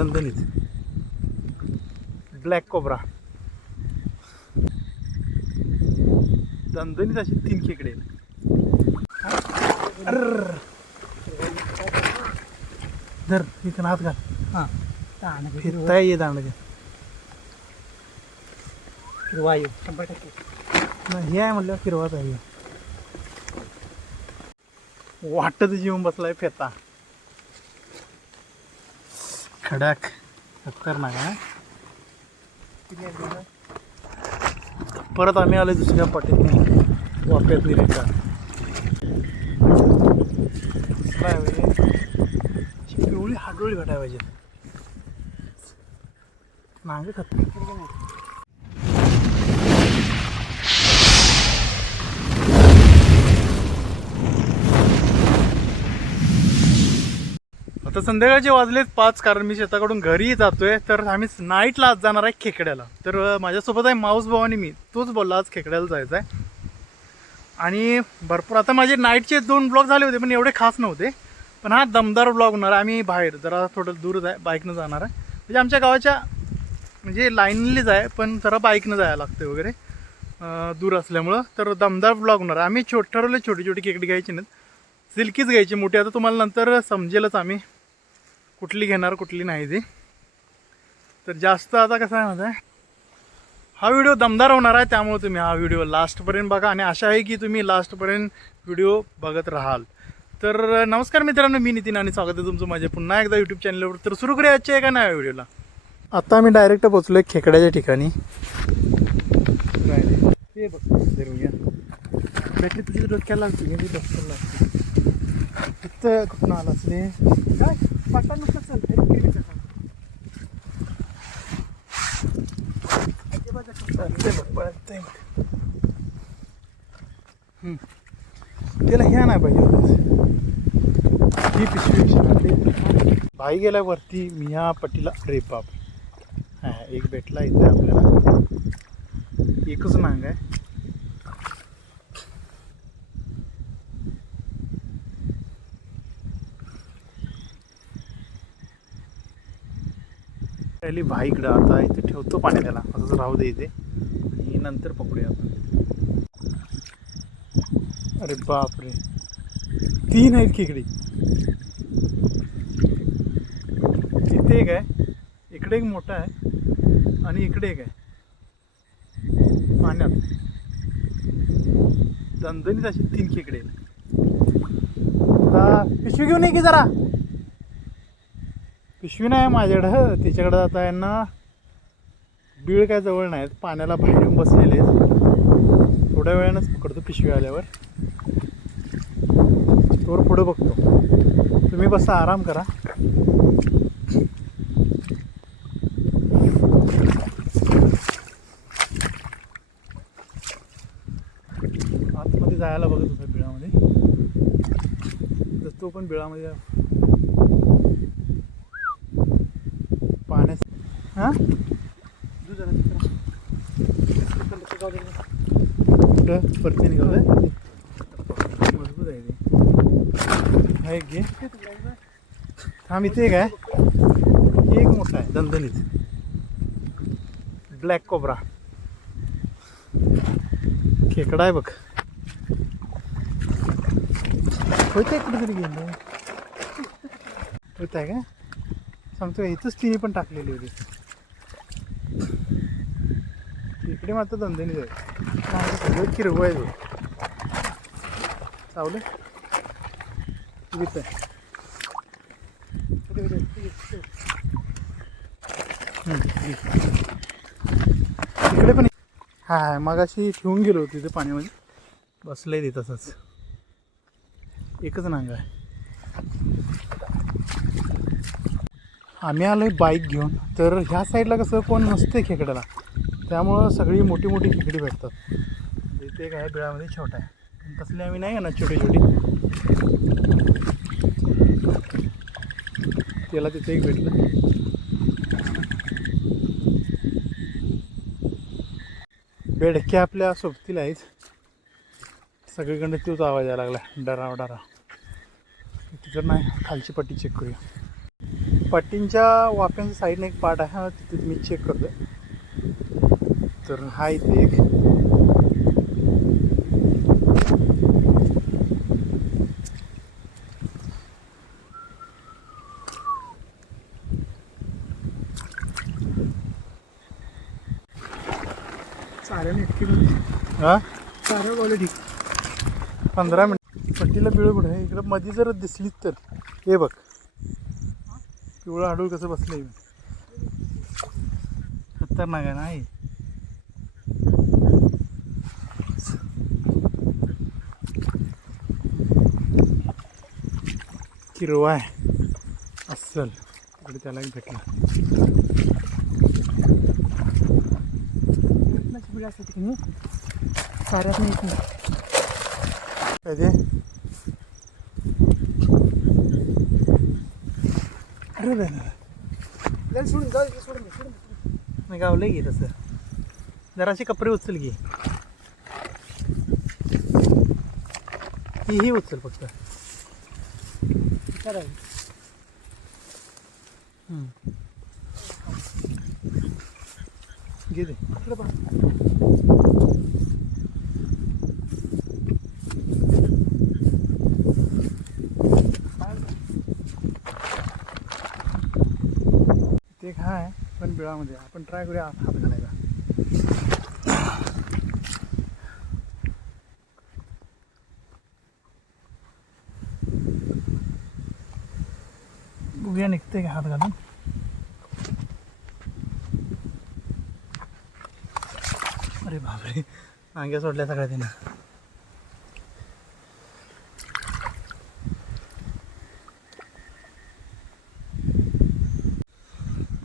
दणदणीत. Black cobra दणदणीत अशी 3 खेकडे आहेत. धर इथं हात घाल. हां फिरताय ये दांड वायू 100%. हे आहे म्हटलं फिरवाच आहे. वाटत जीवन बसलाय फेता खडाक खतरनाक आहे. परत आम्ही आलो दुसऱ्या पाटीतनी वाफ्यात निरेका पिवळी हाडोळी भेटाय पाहिजे. नांग खात आता संध्याकाळचे वाजलेत 5 कारण मी शेताकडून घरी जातोय. तर आम्ही नाईटला आज जाणार आहे खेकड्याला. तर माझ्यासोबत आहे माऊस भाऊ आणि मी. तोच बोलला आज खेकड्याला जायचं आहे. आणि भरपूर आता माझे नाईटचे 2 ब्लॉग झाले होते पण एवढे खास नव्हते. पण हा दमदार ब्लॉग होणार आहे. आम्ही बाहेर जरा थोडं दूर बाईकनं जाणार आहे. म्हणजे आमच्या गावाच्या म्हणजे लाईनलीच आहे पण जरा बाईकनं जायला लागते वगैरे दूर असल्यामुळं. तर दमदार ब्लॉग होणार आहे. आम्ही ठरवले छोटी छोटी खेकडी घ्यायची नाहीत, सिल्कीच घ्यायची मोठी. आता तुम्हाला नंतर समजेलच आम्ही कुठली घेणार कुठली नाही ती. तर जास्त आता कसं आहे माहिती आहे, हा व्हिडिओ दमदार होणार आहे. त्यामुळे तुम्ही हा व्हिडिओ लास्टपर्यंत बघा आणि आशा आहे की तुम्ही लास्टपर्यंत व्हिडिओ बघत राहाल. तर नमस्कार मित्रांनो, मी नितीन आणि स्वागत आहे तुमचं माझ्या पुन्हा एकदा यूट्यूब चॅनलवर. तर सुरू करूया आजच्या एका नव्या व्हिडिओला. आता आम्ही डायरेक्ट पोचलो आहे खेकड्याच्या ठिकाणी. ते बघ भेटली तुझी डोक्याला लागते मी डॉक्टरला लागते. तिथं कुठून आला असले काय पाटा नुसतं चालतंय. त्याला ह्या नाही पाहिजे ही पिशवी. भाई गेल्या वरती मी ह्या पट्टीला. अरे बाप, हा एक भेटला इथे आपल्याला. एकच नांग आहे. पहिली भाईकडं आता इथे ठेवतो पाणी, त्याला असंच राहू दे इथे आणि नंतर पकडूया आपण. अरे बाप रे, 3 आहेत खेकडी. तिथे एक आहे, इकडे एक मोठा आहे आणि इकडे एक आहे पाण्यात. दणदणीत अशी 3 खेकडे आहेत. पिशवी घेऊन ये की जरा. पिशवी नाही माझ्याकडं, तिच्याकडं. आता यांना बीळ काय जवळ नाहीत, पाण्याला बाहेर येऊन बसलेले आहेत. थोड्या वेळानंच पकडतो पिशवी आल्यावर. तोवर पुढं बघतो. तुम्ही बसा, आराम करा. आतमध्ये जायला बघत होता बिळामध्ये. तर तो पण बिळामध्ये पाण्यात. हां कुठं परती निघालं मजबूत आहे ते. हा एक घे. थांब, इथे एक आहे. एक मोठा आहे दणदणीत ब्लॅक कोब्रा खेकडा आहे बघ. होत आहे कुठेतरी गेलं. होत आहे का सांगतो. इथंच तिने पण टाकलेली होती. इकडे मात्र दणदणीच आहे. सगळं किरवं आहे तो. चावलं इकडे पण. हा मगाशी ठेवून गेलो तिथे पाण्यामध्ये बसलंय ते तसंच. एकच नांग आहे. आम्ही आलो आहे बाईक घेऊन. तर ह्या साईडला कसं कोण नसते खेकड्याला, त्यामुळं सगळी मोठी मोठी खेकडी भेटतात. इथे एक आहे बिळामध्ये, छोटा आहे. तसले आम्ही नाही ना छोटी छोटी. त्याला तिथे एक भेटलं. बेडक्या आपल्या सोबतीला आहेत. सगळीकडे तोच आवाज यायला लागला, डराव डरा. तिकडं नाही, खालची पट्टी चेक करूया. पट्टींच्या वाफ्यांच्या साईडने एक पार्ट आहे, हा तिथे मी चेक करतोय. तर हा इथे एक चालेल इतकी हा चालेल क्वालिटी 15 मिनिट. पट्टीला पिवळं कुठं आहे इकडं मध्ये जर दिसलीच तर हे बघ पिवळं हाडूळ कसं बसलंय. खतरनाक आहे नाही. किरवा आहे अस्सल तिकडे त्याला एक भेटला. पिढी असते तिकडे साऱ्यात नाही काय ते अरे नाही सोडून जाऊ सोडून नाही गावलं घे तसं जराशी कपडे उचल घे. ही उचल फक्त. करायचं घे दे. इकडे बघ ते एक हा आहे पण बिळामध्ये आपण ट्राय करूया हात घालायला. बघूया निघते का हात घालून. अरे बापरे नांग्या सोडल्या सगळ्या तिनं.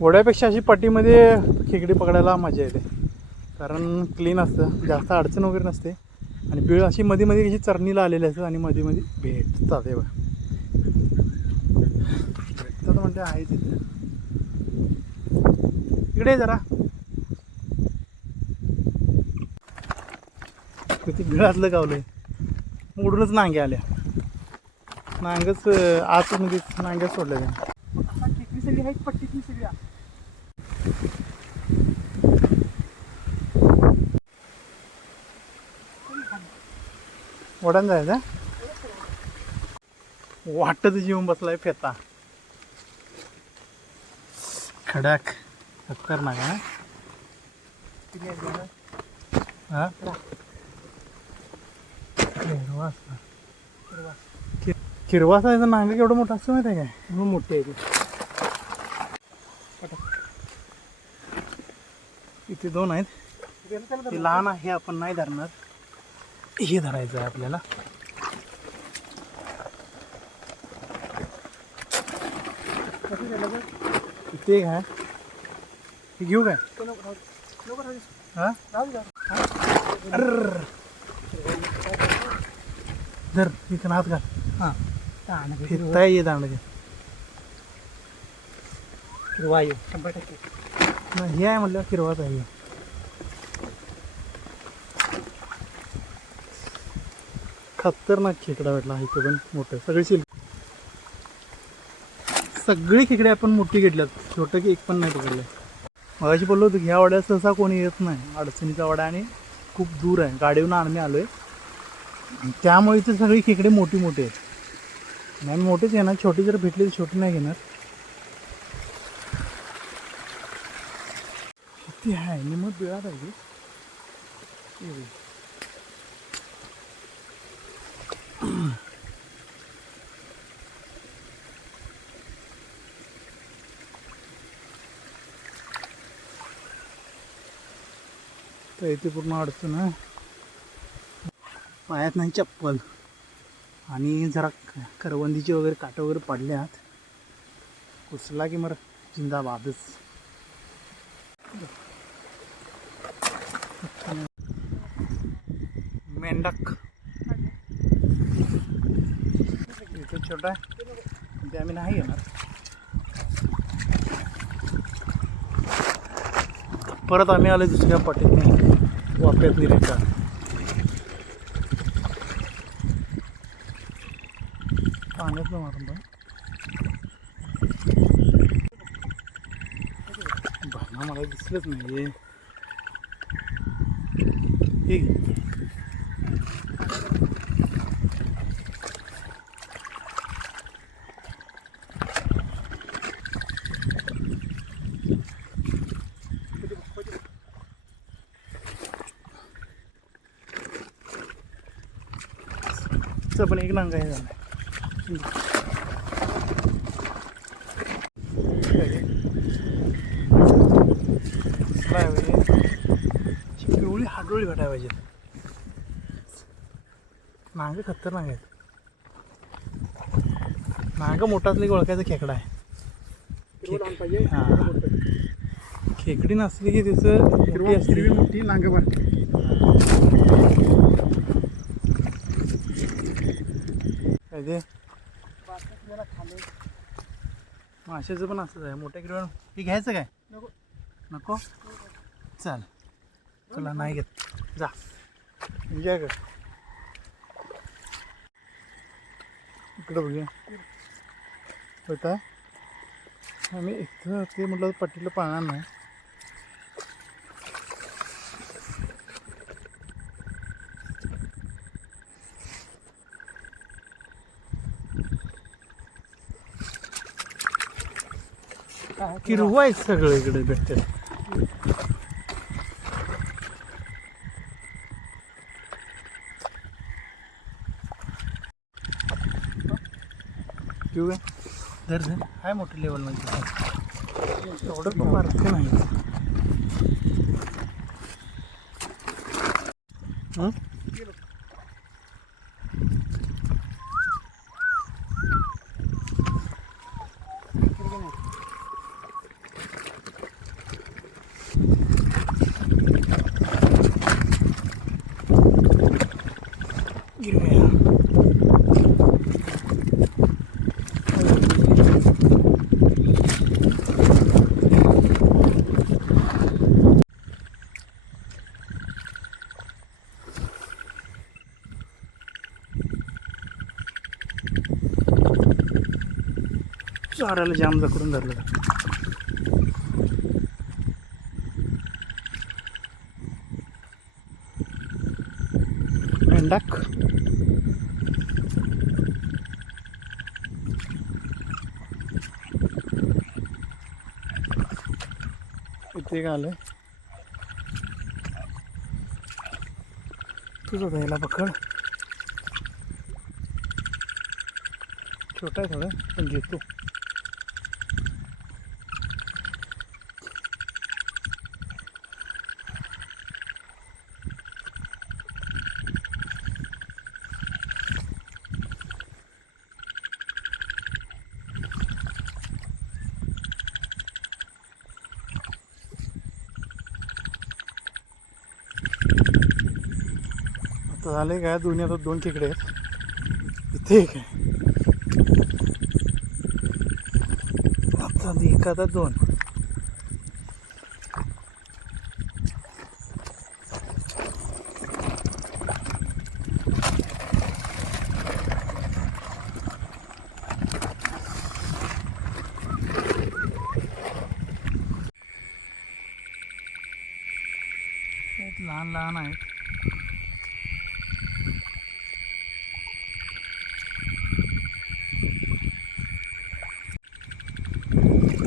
ओढ्यापेक्षा अशी पट्टीमध्ये खेकडी पकडायला मजा येते कारण क्लीन असतं, जास्त अडचण वगैरे नसते आणि बिळ अशी मध्ये मध्ये कशी चरणीला आलेली असतात आणि मध्ये मध्ये भेटतात. हे बघ भेटतात म्हणजे आहे तिथे. इकडे ये जरा किती बिळातलं गावलंय. उडूनच नांग्या आल्या. नांगच आतमध्ये नांग्या सोडल्या त्या. आता टिकली सगळी आहे पट्टीतली सगळी आहे. ओढान जायचं वाटत जीवन बसलाय फेता. खडक खतरनाक आहे किती आहे बघा. हा किरवा किरवा. किरवा असायचं नांग केवढं मोठं असतं माहिती आहे काय. म्हणून मोठी आहे ती. इथे दोन आहेत. ते लहान आहे आपण नाही धरणार. हे धरायचं आहे आपल्याला. कसं झालं बघ. इथे एक आहे. हे घेऊ काय हा अर्र. धर इथं हात घाल. हां फिरताय ये दांड घे. वायू 100%. हे आहे म्हटलं किरवाच आहे. खतरनाक खेकडा भेटला इथं पण मोठं. सगळी खेकडे आपण मोठी घेतल्यात, छोटं की एक पण नाही पकडलं. मगाशी बोललो होतो की ह्या वाड्यात सहसा कोणी येत नाही. अडचणीचा वाडा आणि खूप दूर आहे. गाडीवरून आम्ही आलोय त्यामुळे इथे सगळी खेकडे मोठी मोठी आहेत. नाही मोठेच घेणार, छोटी जर भेटली तर छोटी नाही घेणार. किती आहे निमत बिळात आहे. तर इथे पूर्ण अडचण आहे. पायात नाही चप्पल आणि जरा करवंदीचे वगैरे काटं वगैरे पडल्यात. कुसला की मग जिंदाबादच. मेंढक इथे छोटा आहे ते आम्ही नाही येणार. परत आम्ही आलो दुसऱ्या पाटीतने वाफ्यात निघायचा. पाण्यात मारून ना मला दिसलंच नाही ठीक आहे. चं पण एक नांगा हे झालं पिवळी हाडोळी भेटायला पाहिजे. नांग खतरनाक आहेत. नांग मोठा असली की ओळखायचा खेकडा आहे. हां खेकडी नसली की त्याचं मोठी असली मोठी नांग भरते. काय ते माशाचं पण असंच आहे. मोठ्या किलो हे घ्यायचं काय नको नको चाल तुला नाही घेत जा एन्जॉय कर. इकडं बघूया होता आम्ही इथं ते म्हटलं पट्टीला पाळणार नाही. किरवा आहेत सगळं इकडे भेटतात. घेऊ काय धर धर आहे मोठं लेवलमध्ये एवढं पण बारकं नाही. झाडाला जाम जकडून धरलं. मेंढाक इथे का आलंय तुझं द्यायला पकड. छोटा आहे थोडं पण घेतो. आता झाले काय दोन्ही आता दोन खेकडे आहेत. इथे एक आहे आता एक आता दोन. लहान लहान आहेत.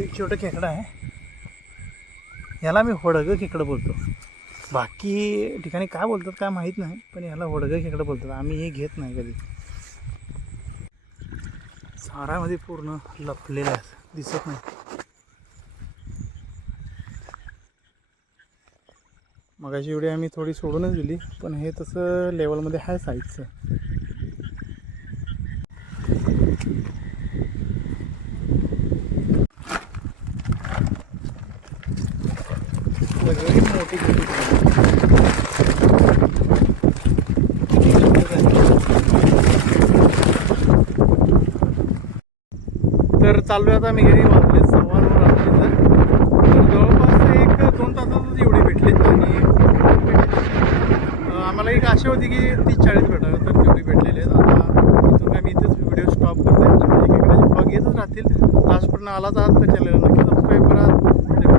एक छोटं खेकडं आहे. याला मी होडगं खेकडं बोलतो. बाकी ठिकाणी काय बोलतात काय माहीत नाही पण याला होडगं खेकडं बोलतात. आम्ही हे घेत नाही कधी. सारामध्ये पूर्ण लपलेलं आहे दिसत नाही. मगाशी एवढी आम्ही थोडी सोडूनच दिली पण हे तसं लेवलमध्ये आहे साईजचं. सगळी मोठी तर चाललोय आता मी घरी. वाजले 9:15 रात्रीचं. तर जवळपास 1-2 तासातच एवढी भेटलीत आणि आम्हाला एक आशा होती की 30-40 भेटावं तर तेवढी भेटलेली आहेत. आता इथून काय मी इथेच व्हिडिओ स्टॉप करतो. खेकड्याचे ब्लॉग येतच राहतील. लास्टपर्यंत आलाच आहात तर चॅनलला नक्की सबस्क्राईब करा.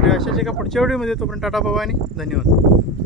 भेटूया अशाच एका पुढच्या व्हिडिओमध्ये. तोपर्यंत टाटा बाबा आणि धन्यवाद.